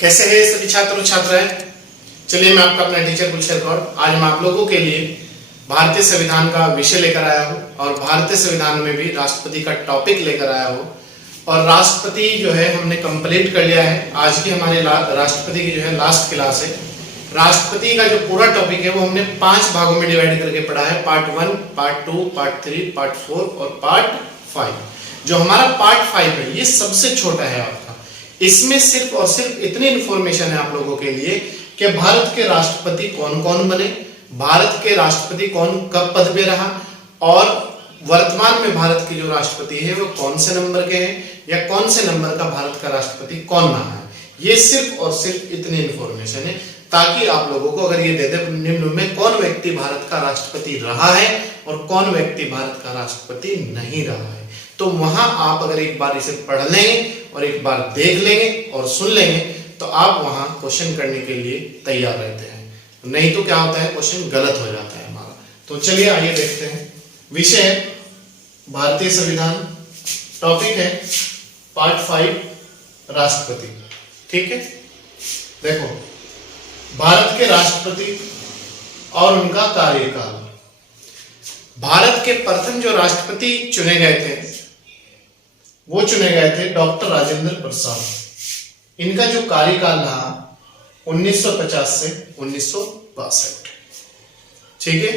कैसे हैं सभी छात्र और छात्राएं। चलिए मैं आपका अपना टीचर गुलशन कौर आज मैं आप लोगों के लिए भारतीय संविधान का विषय लेकर आया हूं और भारतीय संविधान में भी राष्ट्रपति का टॉपिक लेकर आया हूं। और राष्ट्रपति जो है हमने कंप्लीट कर लिया है। आज की हमारे राष्ट्रपति की जो है लास्ट क्लास है। राष्ट्रपति का जो पूरा टॉपिक है वो हमने 5 भागों में डिवाइड करके पढ़ा है। पार्ट 1, पार्ट 2, पार्ट 3, पार्ट 4 और पार्ट 5। जो हमारा पार्ट 5 है ये सबसे छोटा है आपका। इसमें सिर्फ और सिर्फ इतनी इंफॉर्मेशन है आप लोगों के लिए कि भारत के राष्ट्रपति कौन कौन बने, भारत के राष्ट्रपति कौन कब पद पे रहा और वर्तमान में भारत के जो राष्ट्रपति है वो कौन से नंबर के हैं या कौन से नंबर का भारत का राष्ट्रपति कौन रहा है। ये सिर्फ और सिर्फ इतनी इंफॉर्मेशन है ताकि आप लोगों को अगर ये दे दे निम्न में कौन व्यक्ति भारत का राष्ट्रपति रहा है और कौन व्यक्ति भारत का राष्ट्रपति नहीं रहा है, तो वहां आप अगर एक बार इसे पढ़ लेंगे और एक बार देख लेंगे और सुन लेंगे तो आप वहां क्वेश्चन करने के लिए तैयार रहते हैं। नहीं तो क्या होता है, क्वेश्चन गलत हो जाता है हमारा। तो चलिए आइए देखते हैं। विषय है भारतीय संविधान, टॉपिक है पार्ट 5 राष्ट्रपति। ठीक है, देखो भारत के राष्ट्रपति और उनका कार्यकाल। भारत के प्रथम जो राष्ट्रपति चुने गए थे वो चुने गए थे डॉक्टर राजेंद्र प्रसाद। इनका जो कार्यकाल रहा 1950 से 1962। ठीक है,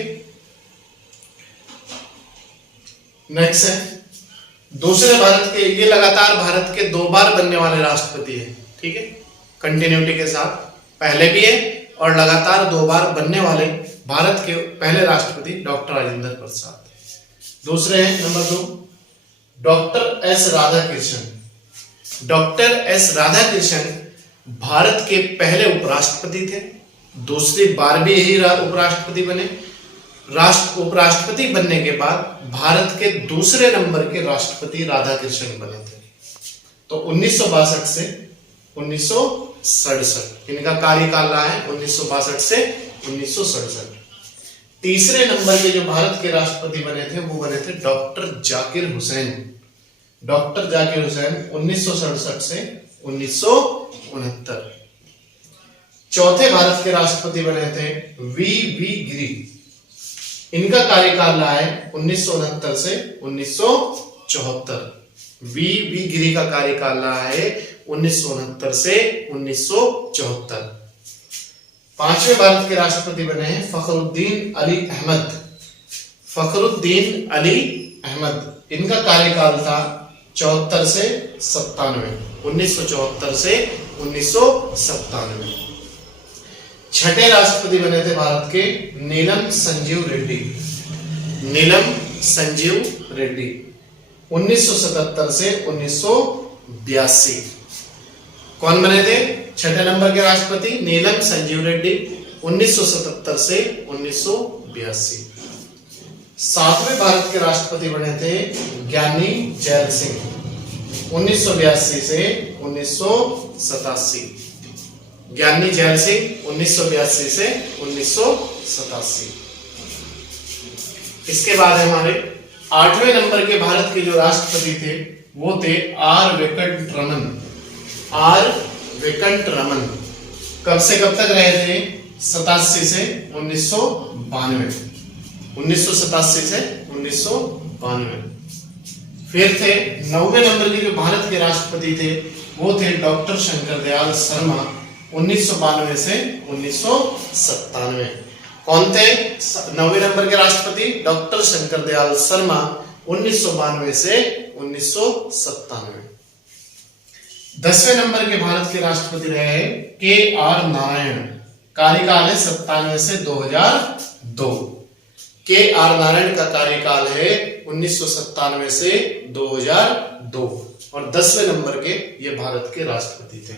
नेक्स्ट है दूसरे भारत के, ये लगातार भारत के 2 बार बनने वाले राष्ट्रपति है। ठीक है, कंटिन्यूटी के साथ पहले भी है और लगातार 2 बार बनने वाले भारत के पहले राष्ट्रपति डॉक्टर राजेंद्र प्रसाद। दूसरे हैं number 2 doctor S Radhakrishnan. Doctor S Radhakrishnan Bharat के पहले उपराष्ट्रपति थे। दूसरी बार भी यही उपराष्ट्रपति बने। उपराष्ट्रपति बनने के बाद भारत के दूसरे नंबर के राष्ट्रपति राधाकृष्णन बने थे। तो 1962 से 1967 इनका कार्यकाल रहा है, 1962 से 1967। तीसरे नंबर के जो भारत के राष्ट्रपति बने थे वो बने थे डॉक्टर जाकिर हुसैन। डॉक्टर जाकिर हुसैन 1967 से 1969। चौथे भारत के राष्ट्रपति बने थे वी गिरी। इनका कार्यकाल रहा है 1969 से 1974। वी गिरी का कार्यकाल रहा है 1969 से 1974। पांचवें भारत के राष्ट्रपति बने हैं फखरुद्दीन अली अहमद। फखरुद्दीन अली अहमद इनका कार्यकाल था 74 से 97। 1974 से 1997। छठे राष्ट्रपति बने थे भारत के नीलम संजीव रेड्डी। नीलम संजीव रेड्डी 1977 से 1982। कौन बने थे छठे नंबर के राष्ट्रपति? नीलम संजीव रेड्डी 1977 से 1982। सातवें भारत के राष्ट्रपति बने थे ज्ञानी जैल सिंह 1982 से 1987। ज्ञानी जैल सिंह 1982 से 1987। इसके बाद हमारे 8वें नंबर के भारत के जो राष्ट्रपति थे वो थे आर वेंकटरमन। आर वेंकटरमन कब से कब तक रहे थे? 87 से 1992। 1987 से 1992। फिर थे 9वें नंबर के जो भारत के राष्ट्रपति थे वो थे डॉक्टर शंकर दयाल शर्मा 1992 से 1997। कौन थे 9वें नंबर के राष्ट्रपति? डॉक्टर शंकर दयाल शर्मा 1992 से 1997। 10वें नंबर के भारत के राष्ट्रपति रहे के आर नारायण। कार्यकाल है 97 से 2002। के आर नारायण का कार्यकाल है 1997 से 2002 और 10वें नंबर के ये भारत के राष्ट्रपति थे।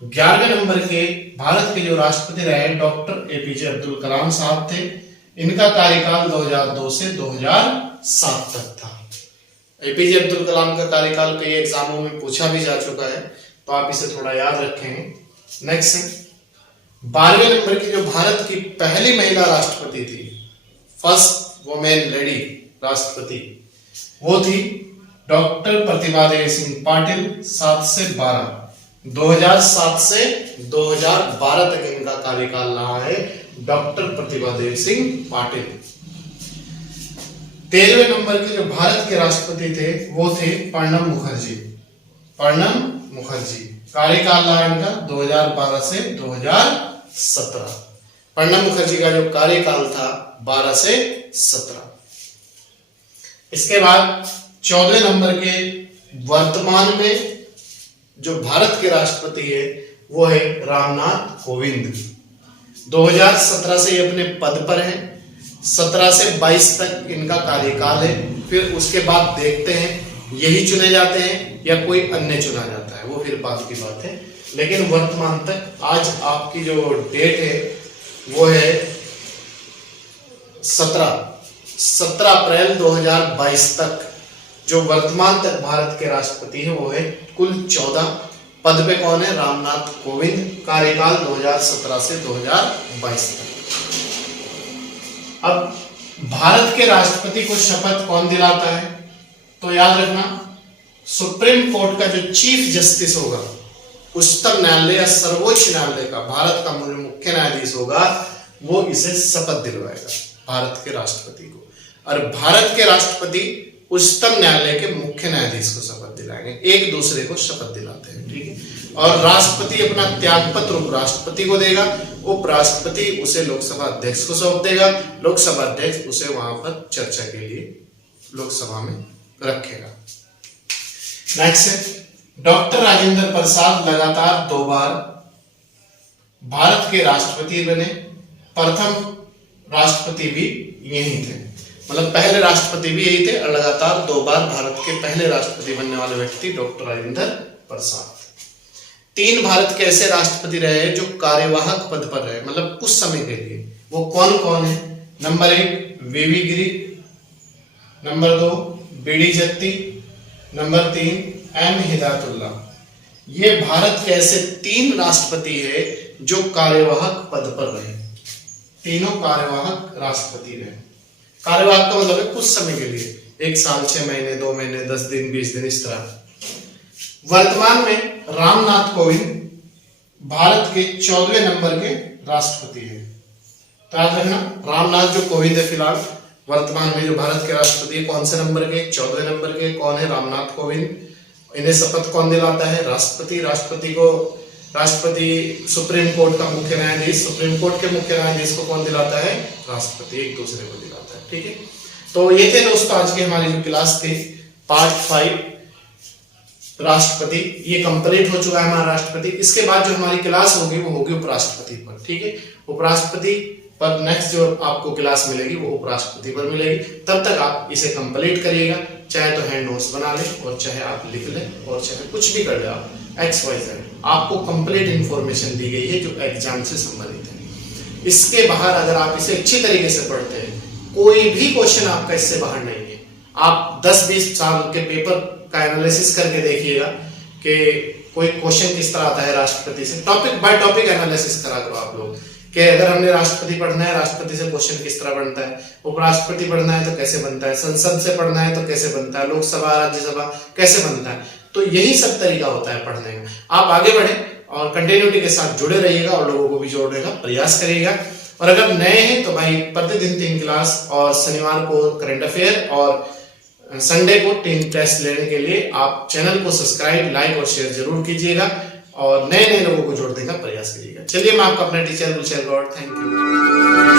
11वें नंबर के भारत के जो राष्ट्रपति रहे डॉक्टर एपीजे अब्दुल कलाम साहब थे। इनका कार्यकाल 2002 से 2007 तक था। एपीजे अब्दुल कलाम का कार्यकाल कई एग्जामों में पूछा भी जा चुका है तो आप इसे थोड़ा याद रखेंगे। नेक्स्ट 12वें नंबर की जो भारत की पहली महिला राष्ट्रपति थी, फर्स्ट वुमेन लेडी राष्ट्रपति, वो थी डॉक्टर प्रतिभा देवी सिंह पाटिल 7 से 12 2007 से 2012 तक इनका कार्यकाल रहा है डॉक्टर प्रतिभा देव सिंह पाटिल। 13वें नंबर के जो भारत के राष्ट्रपति थे वो थे प्रणब मुखर्जी। प्रणब मुखर्जी कार्यकाल रहा इनका 2012 से 2017। प्रणब मुखर्जी का जो कार्यकाल था 12 से 17। इसके बाद 14वें नंबर के वर्तमान में जो भारत के राष्ट्रपति है वो है रामनाथ कोविंद। 2017 से ये अपने पद पर हैं। 17 से 22 तक इनका कार्यकाल है। फिर उसके बाद देखते हैं यही चुने जाते हैं या कोई अन्य चुना जाता है, वो फिर बाद की बात है। लेकिन वर्तमान तक आज आपकी जो डेट है वो है 17 अप्रैल 2022 तक जो वर्तमान तक भारत के राष्ट्रपति हैं वो है कुल 14। पद पे कौन है? रामनाथ कोविंद। कार्यकाल 2017 से 2022 तक। अब भारत के राष्ट्रपति को शपथ कौन दिलाता है? तो याद रखना, सुप्रीम कोर्ट का जो चीफ जस्टिस होगा, उच्चतम न्यायालय या सर्वोच्च न्यायालय का भारत का मुख्य न्यायाधीश होगा, वो इसे शपथ दिलवाएगा भारत के राष्ट्रपति को। और भारत के राष्ट्रपति उच्चतम न्यायालय के मुख्य न्यायाधीश को शपथ दिलाएंगे, एक दूसरे को शपथ दिलाते हैं, ठीक है। और राष्ट्रपति अपना त्यागपत्र उपराष्ट्रपति को देगा, उपराष्ट्रपति उसे लोकसभा अध्यक्ष को सौंप देगा, लोकसभा अध्यक्ष उसे वहां पर चर्चा के लिए लोकसभा में रखेगा। नेक्स्ट है डॉक्टर राजेंद्र प्रसाद लगातार 2 बार भारत के राष्ट्रपति बने। प्रथम राष्ट्रपति भी यही थे, मतलब पहले राष्ट्रपति भी यही थे और लगातार 2 बार भारत के पहले राष्ट्रपति बनने वाले व्यक्ति डॉक्टर राजेंद्र प्रसाद। 3 भारत के ऐसे राष्ट्रपति रहे हैं जो कार्यवाहक पद पर रहे, मतलब कुछ समय के लिए। वो कौन कौन है? नंबर 1 वीवी गिरी, नंबर 2 बीडी जत्ती, नंबर 3 एम हिदायतुल्ला। ये भारत के ऐसे 3 राष्ट्रपति है जो कार्यवाहक पद पर रहे। तीनों कार्यवाहक राष्ट्रपति रहे। कार्यवाहक का मतलब है कुछ समय के लिए, 1 साल, 6 महीने, 2 महीने, 10 दिन, 20 दिन, इस तरह। वर्तमान में रामनाथ कोविंद भारत के 14वें नंबर के राष्ट्रपति हैं। तो याद रखना, रामनाथ जो कोविंद है फिलहाल वर्तमान में जो भारत के राष्ट्रपति है, कौन से नंबर के? 14वें नंबर के। कौन है? रामनाथ कोविंद। इन्हें शपथ कौन दिलाता है? राष्ट्रपति। राष्ट्रपति सुप्रीम कोर्ट का मुख्य न्यायाधीश, सुप्रीम कोर्ट के मुख्य न्यायाधीश को कौन दिलाता है? राष्ट्रपति, एक दूसरे को दिलाता है, ठीक है। तो ये थे दोस्तों आज की हमारी जो क्लास थी, पार्ट 5 राष्ट्रपति, ये कंप्लीट हो चुका है हमारा राष्ट्रपति। इसके बाद जो हमारी क्लास होगी वो होगी उपराष्ट्रपति पर, ठीक है। उपराष्ट्रपति पर नेक्स्ट जो आपको क्लास मिलेगी वो उपराष्ट्रपति पर मिलेगी। तब तक आप इसे कंप्लीट करिएगा, चाहे तो हैंड नोट्स बना लें और चाहे आप लिख लें और चाहे कुछ भी कर ले आप, XYZ आपको कंप्लीट इंफॉर्मेशन दी गई है जो एग्जाम से संबंधित है। इसके बाहर अगर आप इसे अच्छी तरीके से पढ़ते हैं, कोई भी क्वेश्चन आपका इससे बाहर नहीं है। आप 10-20 साल के पेपर का एनालिसिस करके देखिएगा कि कोई क्वेश्चन किस तरह आता है राष्ट्रपति से। टॉपिक बाय टॉपिक एनालिसिस करा करो आप लोग कि अगर हमने राष्ट्रपति पढ़ना है, राष्ट्रपति से क्वेश्चन किस तरह बनता है, उपराष्ट्रपति पढ़ना है तो कैसे बनता है, संसद से पढ़ना है तो कैसे बनता है, लोकसभा राज्यसभा कैसे बनता है। तो यही सब तरीका होता है पढ़ने में। आप आगे बढ़े और कंटिन्यूटी के साथ जुड़े रहिएगा और लोगों को भी जोड़ने का प्रयास करिएगा। और अगर नए हैं तो भाई प्रतिदिन 3 क्लास और शनिवार को करंट अफेयर और संडे को 3 टेस्ट लेने के लिए आप चैनल को सब्सक्राइब, लाइक और शेयर जरूर कीजिएगा और नए लोगों को जोड़ने का प्रयास करिएगा। चलिए, मैं आपका अपना teacher Gulsher Gaur, thank you.